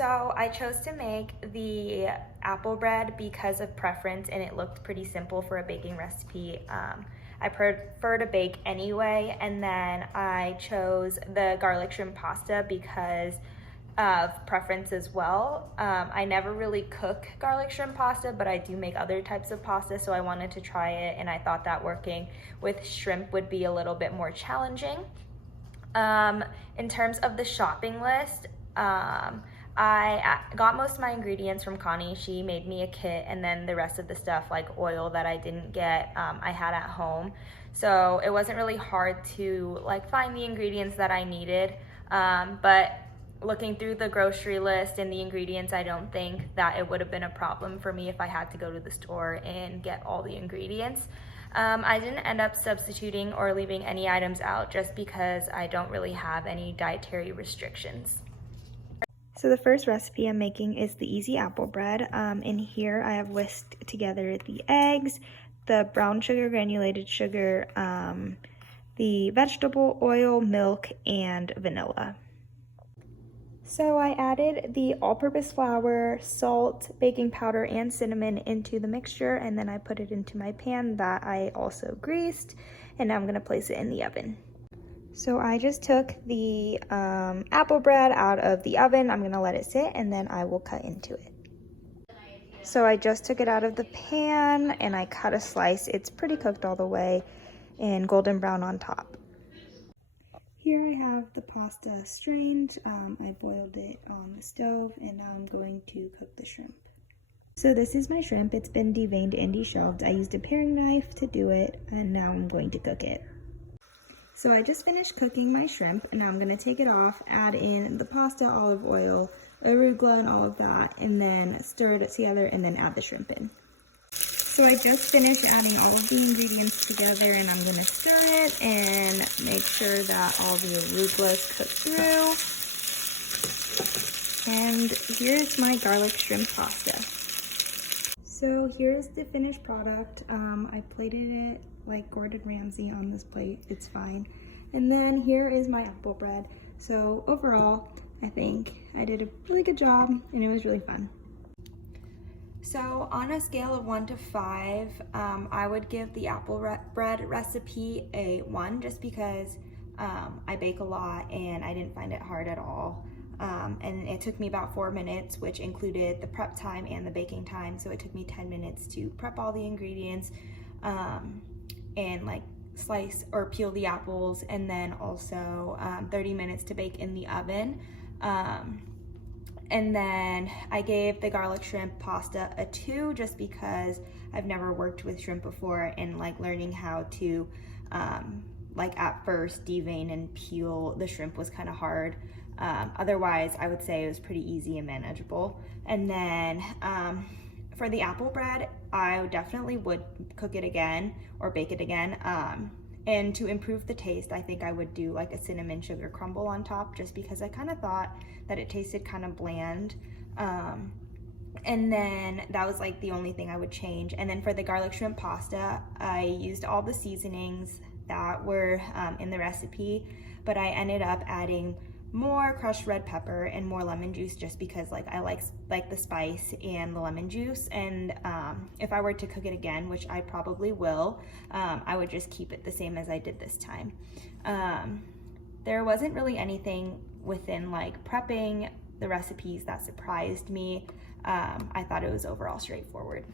So I chose to make the apple bread because of preference, and it looked pretty simple for a baking recipe. I prefer to bake anyway, and then I chose the garlic shrimp pasta because of preference as well. I never really cook garlic shrimp pasta, but I do make other types of pasta, so I wanted to try it, and I thought that working with shrimp would be a little bit more challenging. In terms of the shopping list, I got most of my ingredients from Connie. She made me a kit, and then the rest of the stuff, like oil that I didn't get, I had at home. So it wasn't really hard to like find the ingredients that I needed. But looking through the grocery list and the ingredients, I don't think that it would have been a problem for me if I had to go to the store and get all the ingredients. I didn't end up substituting or leaving any items out just because I don't really have any dietary restrictions. So the first recipe I'm making is the easy apple bread. In here I have whisked together the eggs, the brown sugar, granulated sugar, the vegetable oil, milk, and vanilla. So I added the all-purpose flour, salt, baking powder, and cinnamon into the mixture, and then I put it into my pan that I also greased, and now I'm gonna place it in the oven. So I just took the apple bread out of the oven. I'm gonna let it sit, and then I will cut into it. So I just took it out of the pan, and I cut a slice. It's pretty cooked all the way, and golden brown on top. Here I have the pasta strained. I boiled it on the stove, and now I'm going to cook the shrimp. So this is my shrimp. It's been deveined and deshelved. I used a paring knife to do it, and now I'm going to cook it. So I just finished cooking my shrimp, and now I'm going to take it off, add in the pasta, olive oil, arugula, and all of that, and then stir it together, and then add the shrimp in. So I just finished adding all of the ingredients together, and I'm going to stir it and make sure that all the arugula is cooked through. And here's my garlic shrimp pasta. So here's the finished product. I plated it like Gordon Ramsay on this plate. It's fine. And then here is my apple bread. So overall, I think I did a really good job, and it was really fun. So on a scale of 1 to 5, I would give the apple bread recipe a 1 just because I bake a lot and I didn't find it hard at all. And it took me about 4 minutes, which included the prep time and the baking time. So it took me 10 minutes to prep all the ingredients and like slice or peel the apples, and then also 30 minutes to bake in the oven. And then I gave the garlic shrimp pasta a 2 just because I've never worked with shrimp before, and like learning how to like at first devein and peel the shrimp was kind of hard. Otherwise, I would say it was pretty easy and manageable. And then for the apple bread, I definitely would cook it again or bake it again. And to improve the taste, I think I would do like a cinnamon sugar crumble on top, just because I kind of thought that it tasted kind of bland. And then that was like the only thing I would change. And then for the garlic shrimp pasta, I used all the seasonings that were in the recipe, but I ended up adding more crushed red pepper and more lemon juice just because like I like the spice and the lemon juice. And if I were to cook it again, which I probably will, I would just keep it the same as I did this time. There wasn't really anything within like prepping the recipes that surprised me. I thought it was overall straightforward.